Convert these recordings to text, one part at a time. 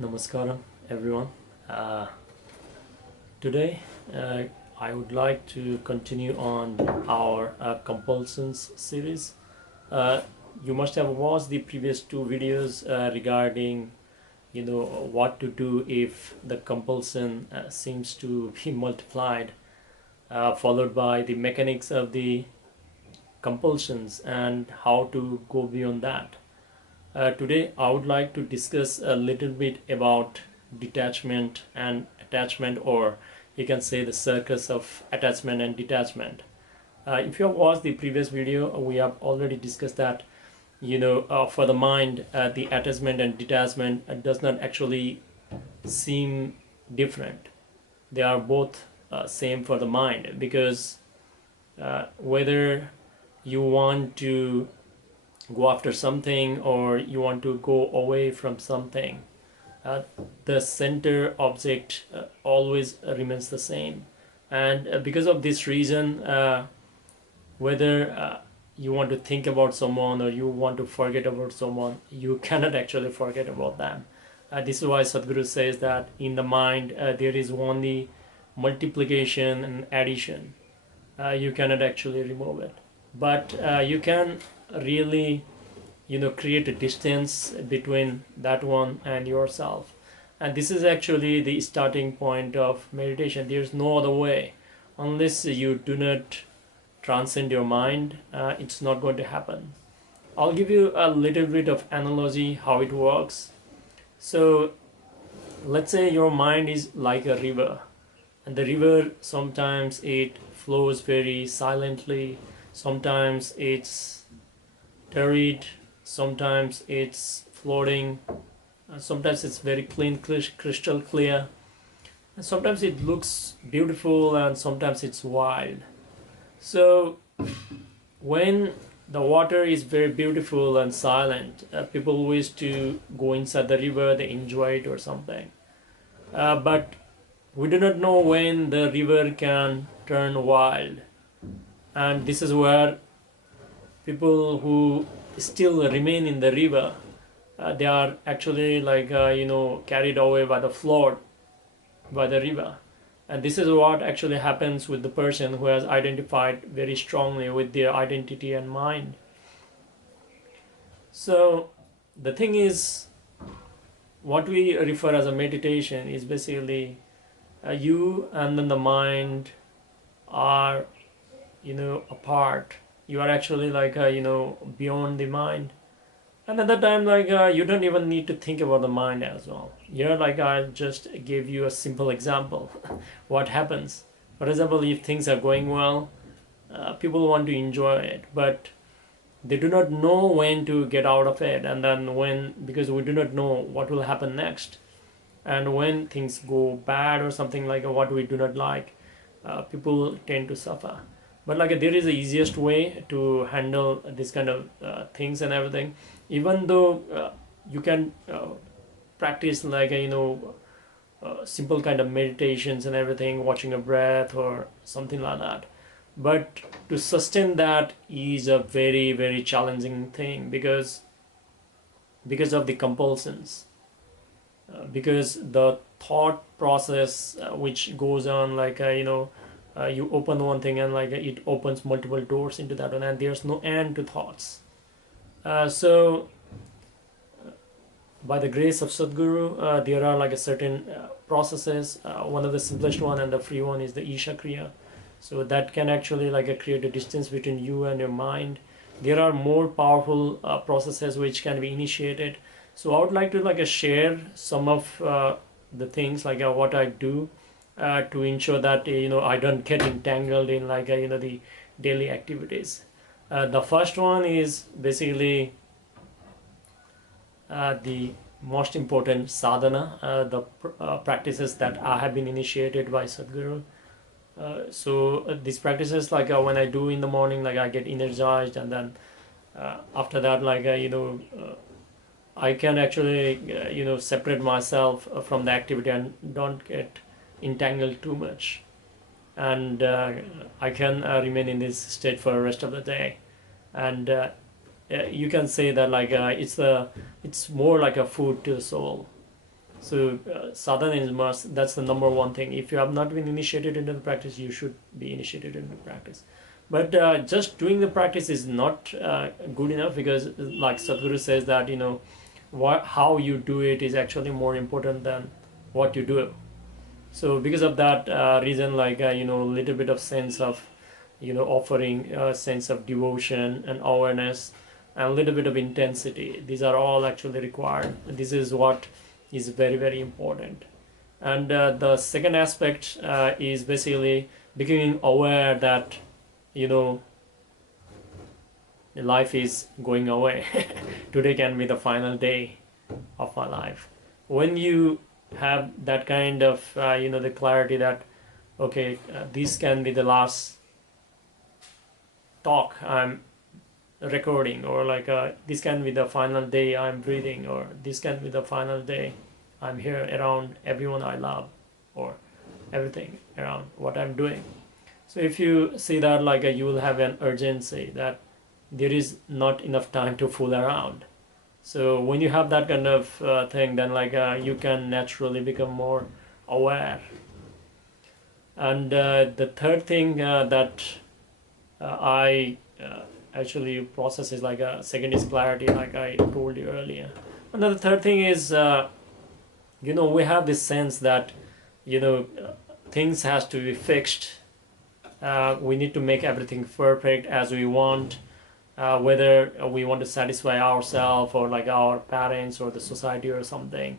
Namaskaram, everyone. Uh, Today, I would like to continue on our compulsions series. Uh, you must have watched the previous two videos regarding, what to do if the compulsion seems to be multiplied, followed by the mechanics of the compulsions and how to go beyond that. Today, I would like to discuss a little bit about detachment and attachment, or you can say the circus of attachment and detachment. If you have watched the previous video, we have already discussed that, for the mind, the attachment and detachment does not actually seem different. They are both same for the mind, because whether you want to go after something or you want to go away from something, uh, the center object always remains the same. And because of this reason, whether you want to think about someone or you want to forget about someone, you cannot actually forget about them. This is why Sadhguru says that in the mind there is only multiplication and addition. You cannot actually remove it, but you can really create a distance between that one and yourself. And this is actually the starting point of meditation. There's no other way. Unless you do not transcend your mind, it's not going to happen. I'll give you a little bit of analogy how it works. So let's say your mind is like a river, and the river, sometimes it flows very silently, sometimes it's turried, sometimes it's floating, sometimes it's very clean, crystal clear, and sometimes it looks beautiful, and sometimes it's wild. So when the water is very beautiful and silent, people wish to go inside the river, they enjoy it or something. But we do not know when the river can turn wild. And this is where people who still remain in the river, they are actually carried away by the flood, by the river. And this is what actually happens with the person who has identified very strongly with their identity and mind. So the thing is, what we refer as a meditation is basically you and then the mind are apart. You are actually beyond the mind. And at that time, you don't even need to think about the mind as well. Here, I just gave you a simple example. What happens, for example, if things are going well, people want to enjoy it, but they do not know when to get out of it. And then when, because we do not know what will happen next, and when things go bad or something like what we do not like, people tend to suffer. But there is the easiest way to handle this kind of things and everything. Even though you can practice simple kind of meditations and everything, watching a breath or something like that, but to sustain that is a very very challenging thing, because of the compulsions, because the thought process which goes on, you open one thing and it opens multiple doors into that one, and there's no end to thoughts. So by the grace of Sadhguru, there are a certain processes. One of the simplest one and the free one is the Isha Kriya. So that can actually create a distance between you and your mind. There are more powerful processes which can be initiated. So I would like to share some of the things what I do to ensure that I don't get entangled in the daily activities. The first one is basically the most important sadhana, the practices that I have been initiated by Sadhguru. So these practices, when I do in the morning, I get energized, and then after that, I can actually separate myself from the activity and don't get entangled too much, and I can remain in this state for the rest of the day. And you can say that it's more like a food to the soul. So sadhana is must. That's the number one thing. If you have not been initiated into the practice, you should be initiated into the practice. But just doing the practice is not good enough, because like Sadhguru says that, how you do it is actually more important than what you do. So because of that reason, like little bit of sense of offering a sense of devotion and awareness and a little bit of intensity, these are all actually required. This is what is very, very important. And the second aspect is basically becoming aware that life is going away. Today can be the final day of my life. When you have that kind of the clarity that okay, this can be the last talk I'm recording, or like this can be the final day I'm breathing, or this can be the final day I'm here around everyone I love, or everything around what I'm doing. So if you see that, like you will have an urgency that there is not enough time to fool around. So when you have that kind of thing, then like you can naturally become more aware. And the third thing that I actually process is like second is clarity, like I told you earlier. And the third thing is we have this sense that things has to be fixed. We need to make everything perfect as we want. Whether we want to satisfy ourselves or like our parents or the society or something.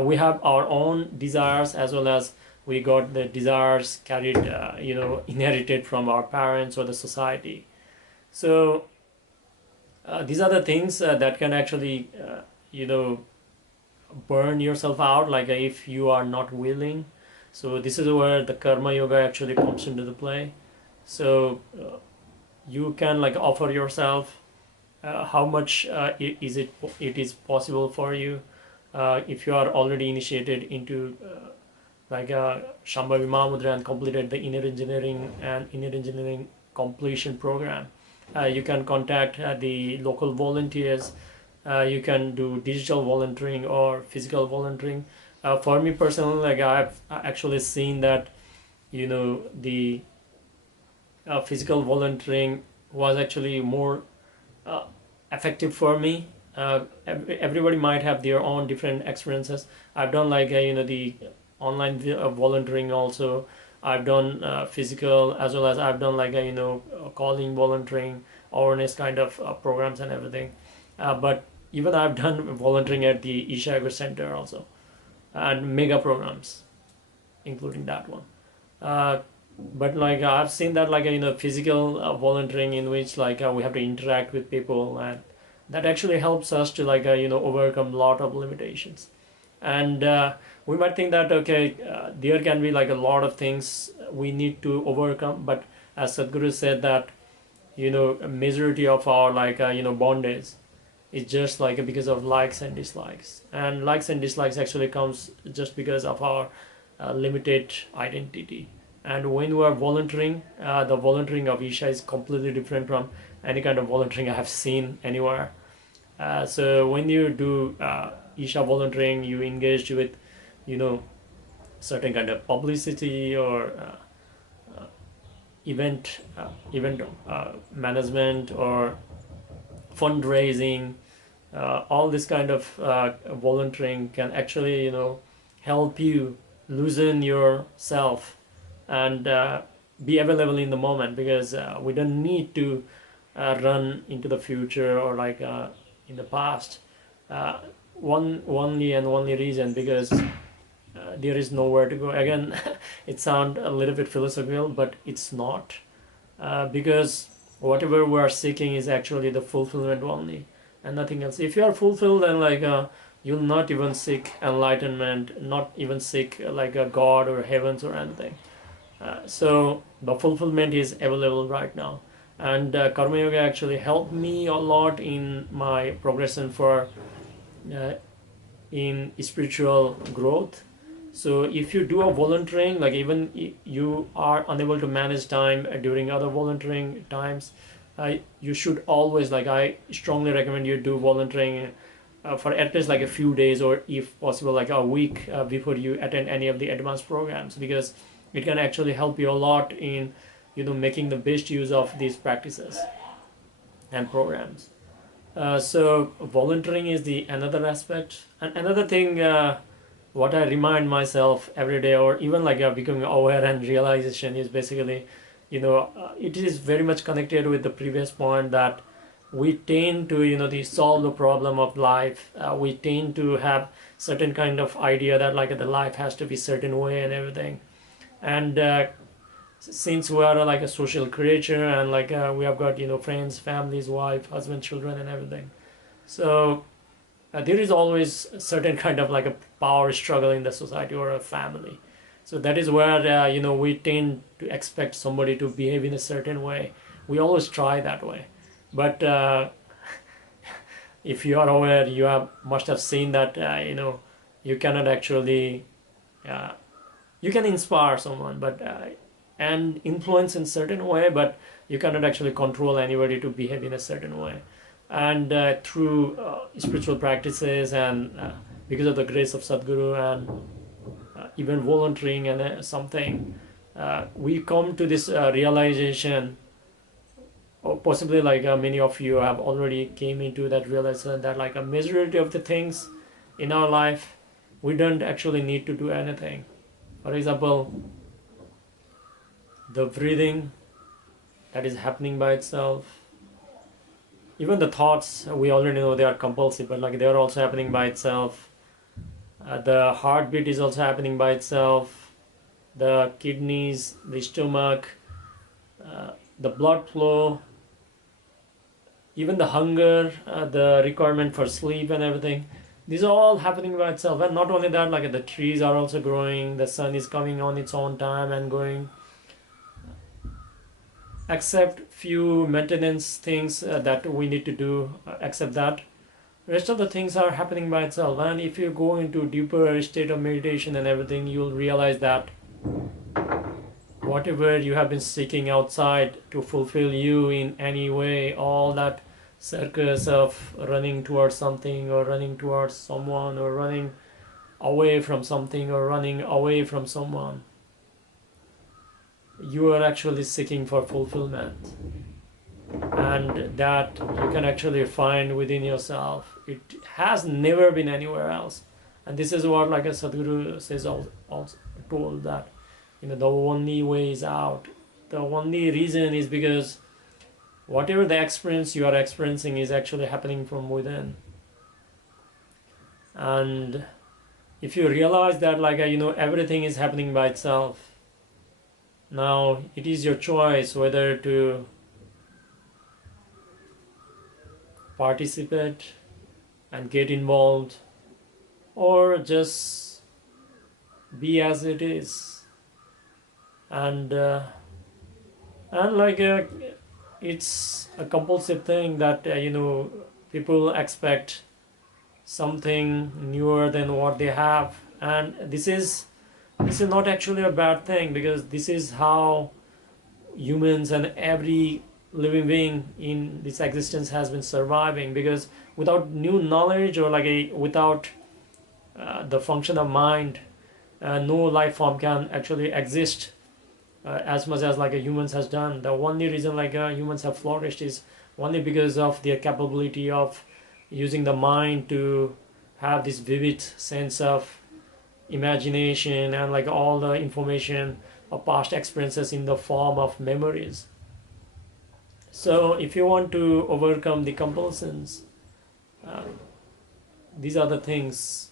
We have our own desires, as well as we got the desires carried, inherited from our parents or the society. So these are the things that can actually, burn yourself out, like if you are not willing. So this is where the karma yoga actually comes into the play. So you can like offer yourself how much it is possible for you. If you are already initiated into Shambhavi Mahamudra and completed the inner engineering completion program, you can contact the local volunteers. You can do digital volunteering or physical volunteering. For me personally, like I've actually seen that the physical volunteering was actually more effective for me. Everybody might have their own different experiences. I've done like the online volunteering also. I've done physical, as well as I've done like calling volunteering, awareness kind of programs and everything. But even I've done volunteering at the Isha Center also, and mega programs, including that one. But like I've seen that like physical volunteering, in which like we have to interact with people, and that actually helps us to like overcome a lot of limitations. And we might think that okay, there can be like a lot of things we need to overcome, but as Sadhguru said that a majority of our like bondage is just like because of likes and dislikes, and likes and dislikes actually comes just because of our limited identity. And when we are volunteering, the volunteering of Isha is completely different from any kind of volunteering I have seen anywhere. So when you do Isha volunteering, you engage with certain kind of publicity or event management or fundraising. All this kind of volunteering can actually help you loosen yourself and be available in the moment, because we don't need to run into the future or like in the past. Only reason, because there is nowhere to go. Again, it sounds a little bit philosophical, but it's not, because whatever we are seeking is actually the fulfillment only and nothing else. If you are fulfilled, then like you'll not even seek enlightenment, not even seek like a God or heavens or anything. So the fulfillment is available right now, and Karma Yoga actually helped me a lot in my progression for in spiritual growth. So if you do a volunteering, like even you are unable to manage time during other volunteering times, you should always, like I strongly recommend you do volunteering for at least like a few days, or if possible like a week before you attend any of the advanced programs, because it can actually help you a lot in making the best use of these practices and programs. So volunteering is the another aspect, and another thing what I remind myself every day, or even like becoming aware and realization, is basically it is very much connected with the previous point, that we tend to solve the problem of life. We tend to have certain kind of idea that like the life has to be certain way and everything, and since we are like a social creature, and like we have got friends, families, wife, husband, children, and everything. So there is always a certain kind of like a power struggle in the society or a family. So that is where we tend to expect somebody to behave in a certain way. We always try that way, but if you are aware, you must have seen that you cannot actually uh, you can inspire someone, but and influence in certain way, but you cannot actually control anybody to behave in a certain way. And through spiritual practices, and because of the grace of Sadhguru, and even volunteering and something, we come to this realization, or possibly like many of you have already came into that realization, that like a majority of the things in our life, we don't actually need to do anything. For example, the breathing, that is happening by itself. Even the thoughts, we already know they are compulsive, but like they are also happening by itself. The heartbeat is also happening by itself. The kidneys, the stomach, the blood flow, even the hunger, the requirement for sleep and everything. These are all happening by itself. And not only that, like the trees are also growing, the sun is coming on its own time and going. Except few maintenance things that we need to do, except that rest of the things are happening by itself. And if you go into deeper state of meditation and everything, you'll realize that whatever you have been seeking outside to fulfill you in any way, all that circus of running towards something, or running towards someone, or running away from something, or running away from someone, you are actually seeking for fulfillment, and that you can actually find within yourself. It has never been anywhere else. And this is what like a Sadhguru says, also told that the only way is out. The only reason is because whatever the experience you are experiencing is actually happening from within. And if you realize that like everything is happening by itself, now it is your choice whether to participate and get involved, or just be as it is. And like it's a compulsive thing that people expect something newer than what they have, and this is not actually a bad thing, because this is how humans and every living being in this existence has been surviving. Because without new knowledge, or like without the function of mind, no life form can actually exist as much as like a humans has done. The only reason like humans have flourished is only because of their capability of using the mind to have this vivid sense of imagination, and like all the information of past experiences in the form of memories. So if you want to overcome the compulsions, these are the things.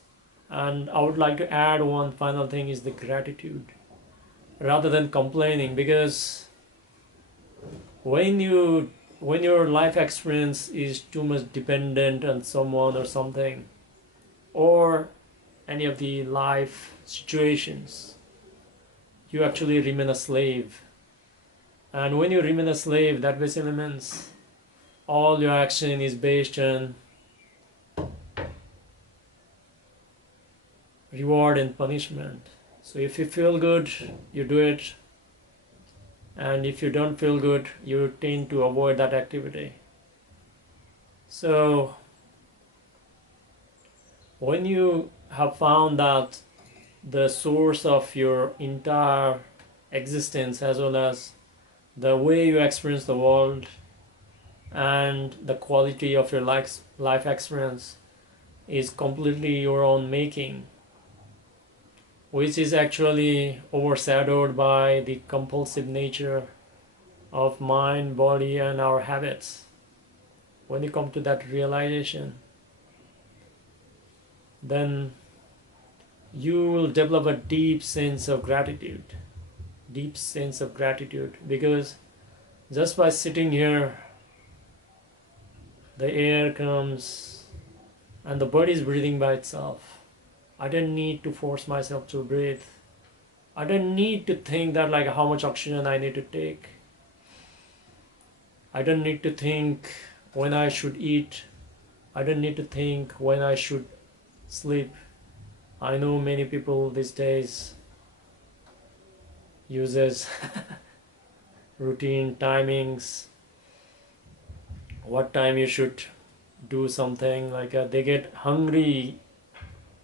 And I would like to add one final thing, is the gratitude rather than complaining. Because when your life experience is too much dependent on someone or something, or any of the life situations, you actually remain a slave. And when you remain a slave, that basically means all your action is based on reward and punishment. So if you feel good, you do it, and if you don't feel good, you tend to avoid that activity. So When you have found that the source of your entire existence, as well as the way you experience the world and the quality of your life experience, is completely your own making, which is actually overshadowed by the compulsive nature of mind, body, and our habits. When you come to that realization, then you will develop a deep sense of gratitude. Deep sense of gratitude, because just by sitting here, the air comes and the body is breathing by itself. I don't need to force myself to breathe. I don't need to think that like how much oxygen I need to take. I don't need to think when I should eat. I don't need to think when I should sleep. I know many people these days uses routine timings, what time you should do something, like they get hungry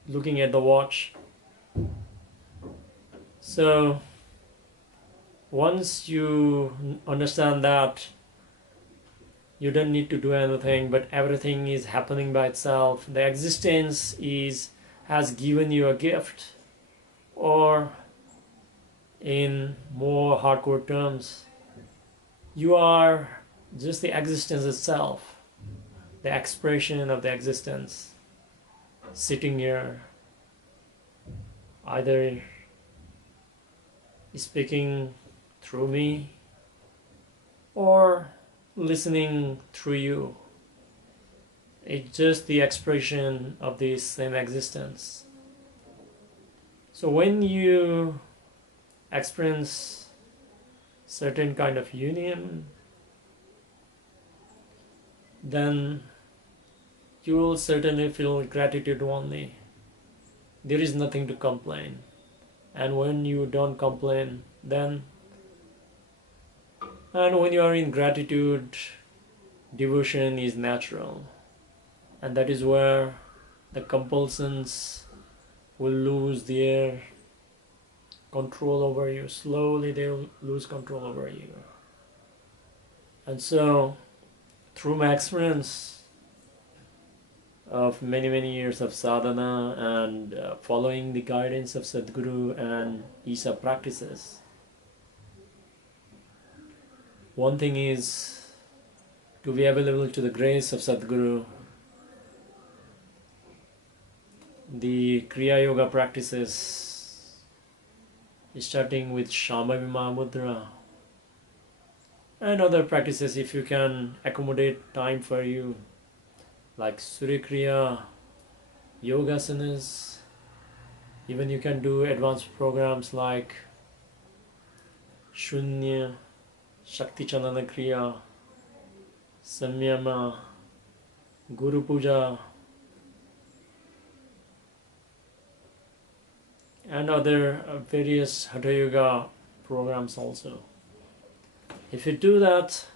looking at the watch. So once you understand that you don't need to do anything, but everything is happening by itself, the existence has given you a gift, or in more hardcore terms, you are just the existence itself, the expression of the existence, sitting here, either speaking through me or listening through you. It's just the expression of this same existence. So when you experience certain kind of union, then you will certainly feel gratitude only. There is nothing to complain. And when you don't complain, then, and when you are in gratitude, devotion is natural. And that is where the compulsions will lose their control over you. Slowly they will lose control over you. And so, through my experience of many years of sadhana and following the guidance of Sadhguru and Isha practices, one thing is to be available to the grace of Sadhguru. The Kriya Yoga practices, starting with Shambhavi Mahamudra, and other practices if you can accommodate time for you, like Surya Kriya, Yogasanas. Even you can do advanced programs like Shunya, Shakti Chandana Kriya, Samyama, Guru Puja, and other various Hatha Yoga programs also. If you do that,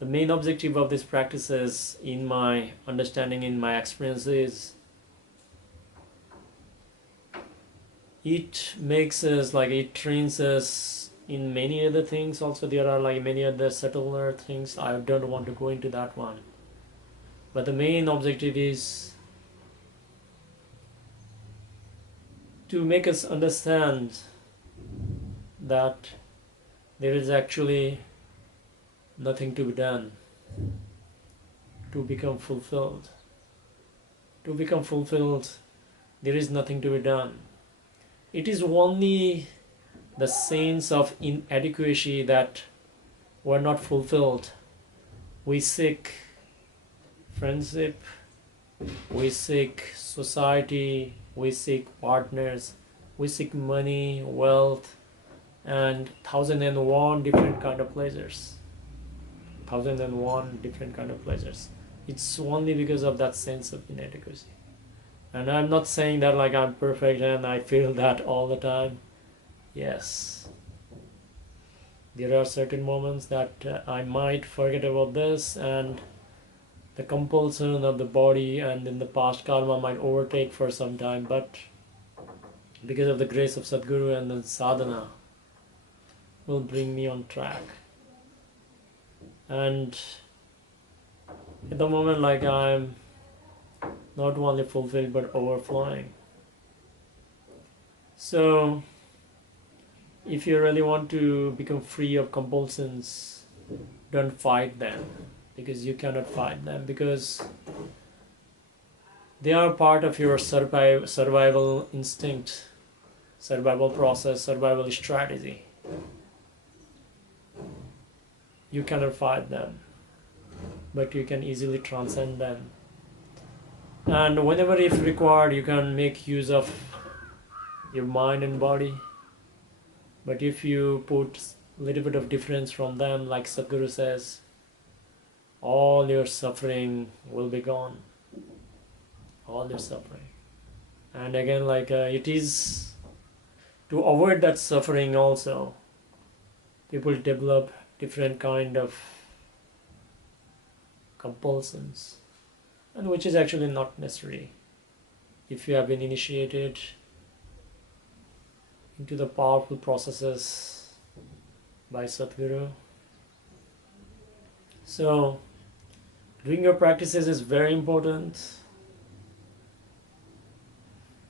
the main objective of this practice is, in my understanding, in my experience, is it makes us, like it trains us in many other things also. There are like many other subtler things. I don't want to go into that one. But the main objective is to make us understand that there is actually nothing to be done to become fulfilled. To become fulfilled, there is nothing to be done. It is only the sense of inadequacy that we're not fulfilled. We seek friendship, we seek society, we seek partners, we seek money, wealth, and 1001 different kind of pleasures. 1001 different kind of pleasures. It's only because of that sense of inadequacy. And I'm not saying that like I'm perfect and I feel that all the time. Yes, there are certain moments that I might forget about this, and the compulsion of the body and in the past karma might overtake for some time, but because of the grace of Sadhguru and the sadhana will bring me on track. And at the moment, like, I'm not only fulfilled but overflowing. So if you really want to become free of compulsions, don't fight them, because you cannot fight them, because they are part of your survival instinct, survival process, survival strategy. You cannot fight them, but you can easily transcend them. And whenever if required, you can make use of your mind and body. But if you put a little bit of difference from them, like Sadhguru says, all your suffering will be gone. All your suffering. And again, like it is to avoid that suffering also, people develop different kind of compulsions, and which is actually not necessary. If you have been initiated into the powerful processes by Sadhguru. So doing your practices is very important.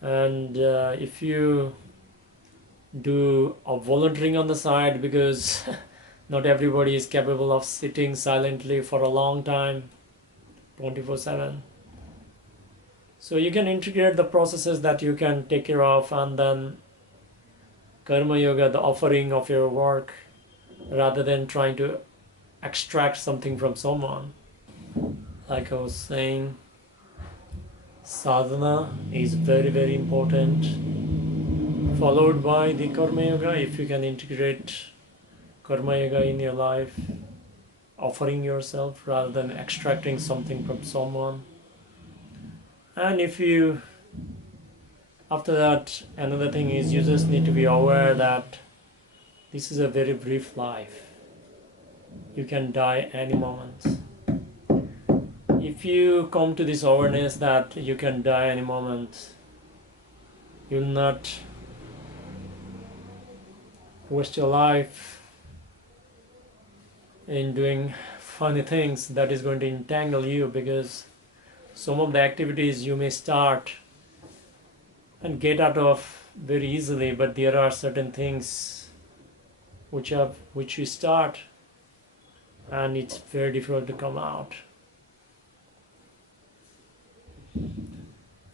And if you do a volunteering on the side, because not everybody is capable of sitting silently for a long time, 24/7. So you can integrate the processes that you can take care of, and then karma yoga, the offering of your work, rather than trying to extract something from someone. Like I was saying, sadhana is very, very important, followed by the karma yoga. If you can integrate karma yoga in your life, offering yourself rather than extracting something from someone. And if you, after that, another thing is you just need to be aware that this is a very brief life. You can die any moment. If you come to this awareness that you can die any moment, you'll not waste your life in doing funny things that is going to entangle you, because some of the activities you may start and get out of very easily, but there are certain things which you start and it's very difficult to come out.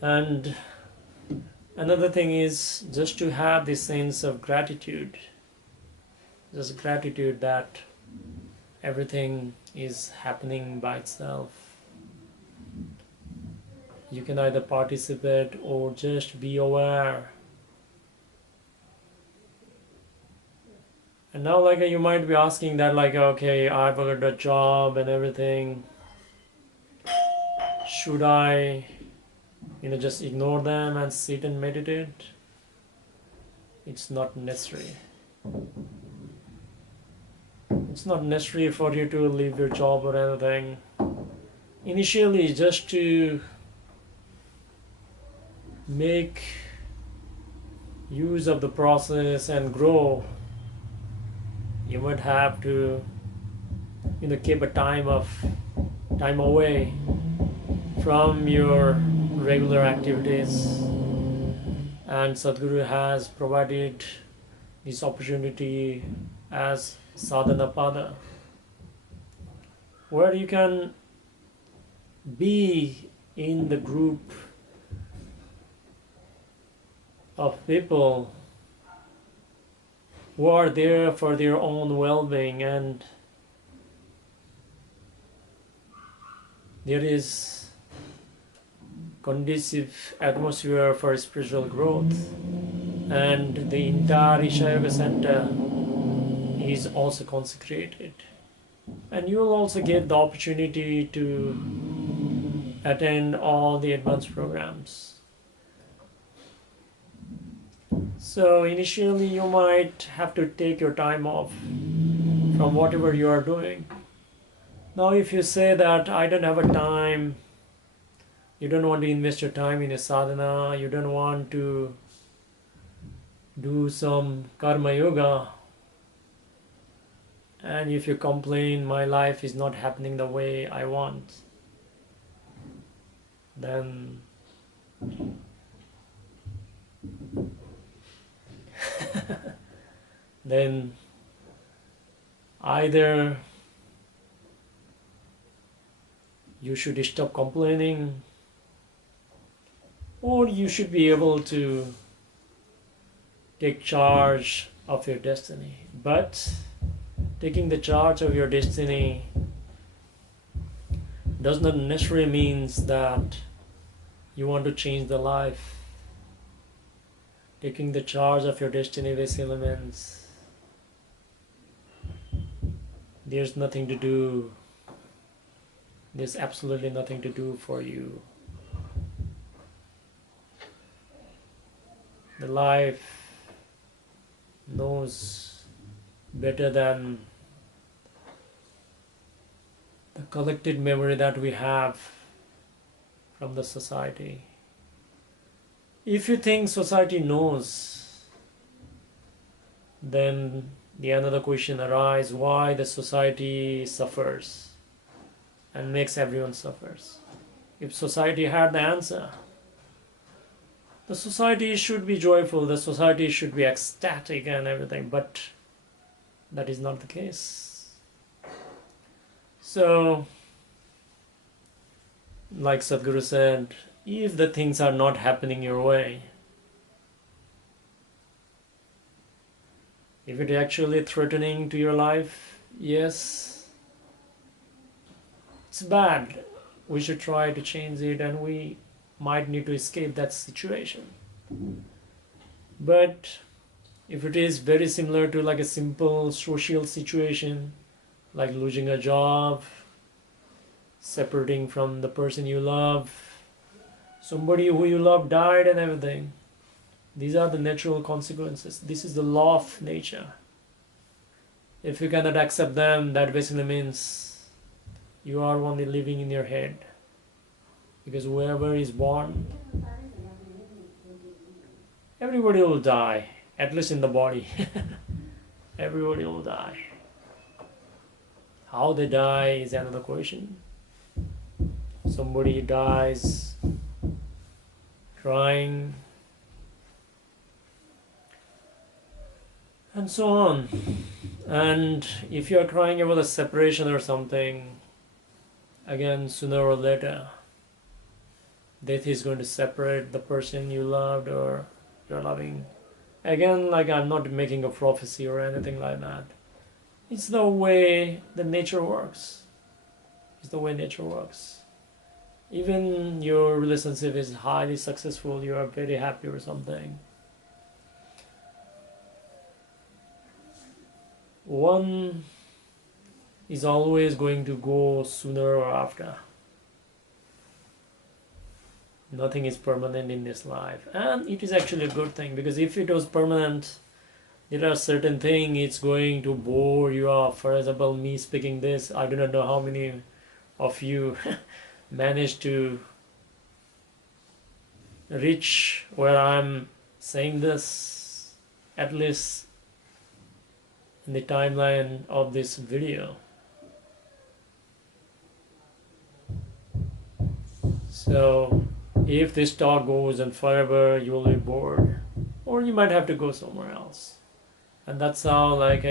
And another thing is just to have this sense of gratitude, just gratitude that everything is happening by itself. You can either participate or just be aware. And now, like, you might be asking that, like, okay, I've got a job and everything. Should I, just ignore them and sit and meditate? It's not necessary. It's not necessary for you to leave your job or anything. Initially, just to make use of the process and grow, you might have to keep a time away from your regular activities, and Sadhguru has provided this opportunity as sadhana pada, where you can be in the group of people who are there for their own well-being, and there is conducive atmosphere for spiritual growth, and the entire Isha Yoga Center is also consecrated, and you will also get the opportunity to attend all the advanced programs. So initially you might have to take your time off from whatever you are doing, Now if you say that I don't have a time, you don't want to invest your time in a sadhana, you don't want to do some karma yoga, and if you complain my life is not happening the way I want, then then either you should stop complaining, or you should be able to take charge of your destiny. But taking the charge of your destiny does not necessarily means that you want to change the life. Taking the charge of your destiny basically means there's nothing to do. There's absolutely nothing to do for you. The life knows better than the collected memory that we have from the society. If you think society knows, then the another question arises, why the society suffers and makes everyone suffers. If society had the answer, the society should be joyful, the society should be ecstatic and everything, but that is not the case. So, like Sadhguru said, if the things are not happening your way, if it is actually threatening to your life, yes, it's bad. We should try to change it, and we might need to escape that situation. But if it is very similar to like a simple social situation, like losing a job, separating from the person you love, somebody who you love died and everything, these are the natural consequences. This is the law of nature. If you cannot accept them, that basically means you are only living in your head. Because whoever is born, everybody will die, at least in the body. Everybody will die. How they die is another question. Somebody dies crying, and so on. And if you are crying about a separation or something, again, sooner or later, death is going to separate the person you loved or you're loving. Again, like I'm not making a prophecy or anything like that. It's the way the nature works. It's the way nature works. Even your relationship is highly successful, you are very happy or something. One is always going to go sooner or after. Nothing is permanent in this life, and it is actually a good thing, because if it was permanent, there are certain things it's going to bore you off. For example, me speaking this, I do not know how many of you managed to reach where I'm saying this, at least in the timeline of this video. So if this talk goes on forever, you will be bored, or you might have to go somewhere else. And that's how, like,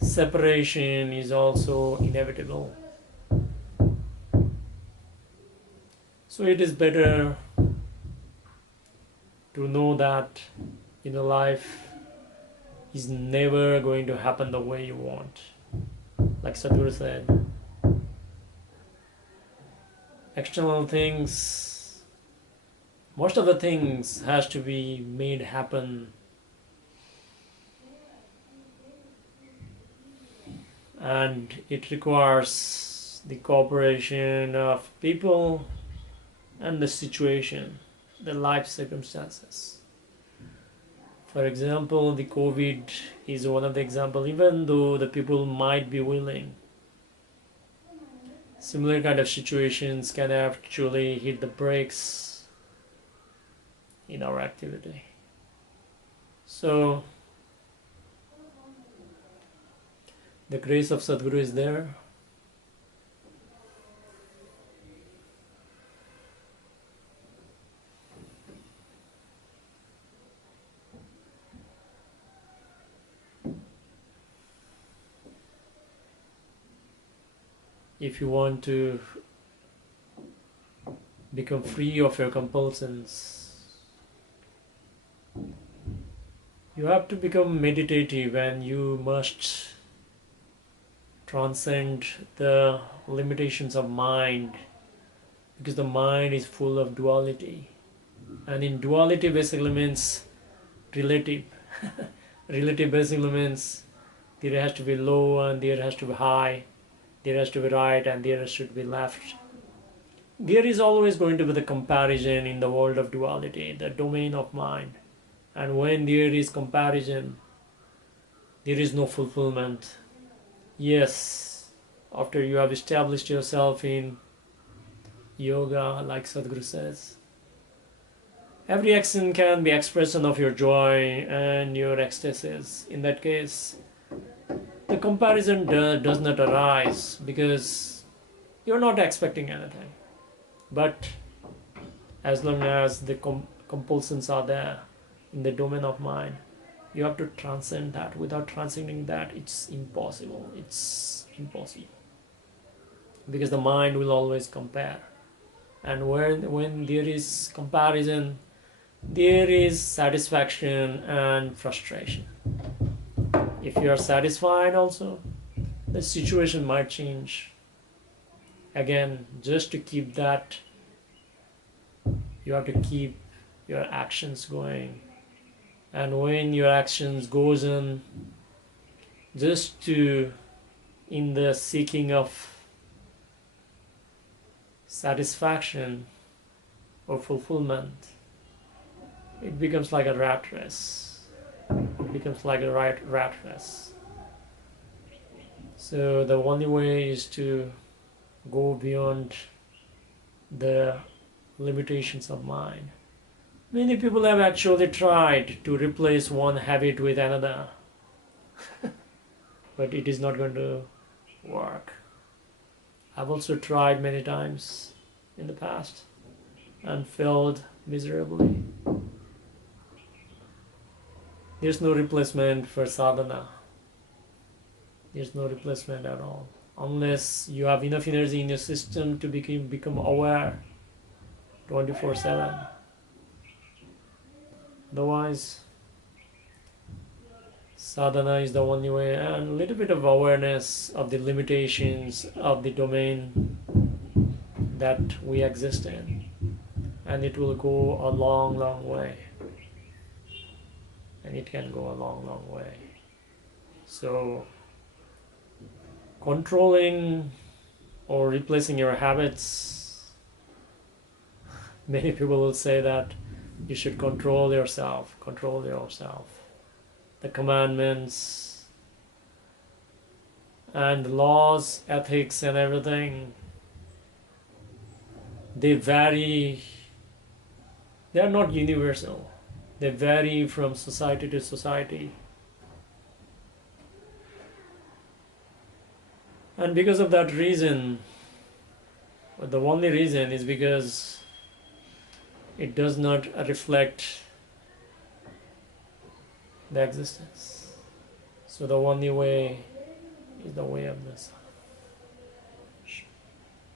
separation is also inevitable. So it is better to know that life is never going to happen the way you want. Like Sadhguru said, external things, most of the things has to be made happen, and it requires the cooperation of people and the situation, the life circumstances. For example, the COVID is one of the examples. Even though the people might be willing, similar kind of situations can actually hit the brakes in our activity. So the grace of Sadhguru is there. If you want to become free of your compulsions, you have to become meditative, and you must transcend the limitations of mind, because the mind is full of duality, and in duality basically means relative. Relative basically means there has to be low and there has to be high, there has to be right and there should be left. There is always going to be the comparison in the world of duality, the domain of mind. And when there is comparison, there is no fulfillment. Yes, after you have established yourself in yoga, like Sadhguru says, every action can be expression of your joy and your ecstasies. In that case, the comparison does not arise, because you're not expecting anything. But as long as the compulsions are there in the domain of mind, you have to transcend that. Without transcending that, it's impossible. It's impossible. Because the mind will always compare. And when there is comparison, there is satisfaction and frustration. If you are satisfied also, the situation might change. Again, just to keep that, you have to keep your actions going. And when your actions goes in just to in the seeking of satisfaction or fulfillment, it becomes like a rat race. It becomes like a rat race. So the only way is to go beyond the limitations of mind. Many people have actually tried to replace one habit with another, but it is not going to work. I've also tried many times in the past and failed miserably. There's no replacement for sadhana. There's no replacement at all. Unless you have enough energy in your system to become aware 24/7. Otherwise, sadhana is the only way, and a little bit of awareness of the limitations of the domain that we exist in, and it will go a long, long way. And it can go a long, long way. So, controlling or replacing your habits, many people will say that you should control yourself. The commandments and the laws, ethics and everything, they vary. They are not universal. They vary from society to society. And because of that reason, the only reason is because it does not reflect the existence. So the only way is the way of the sun.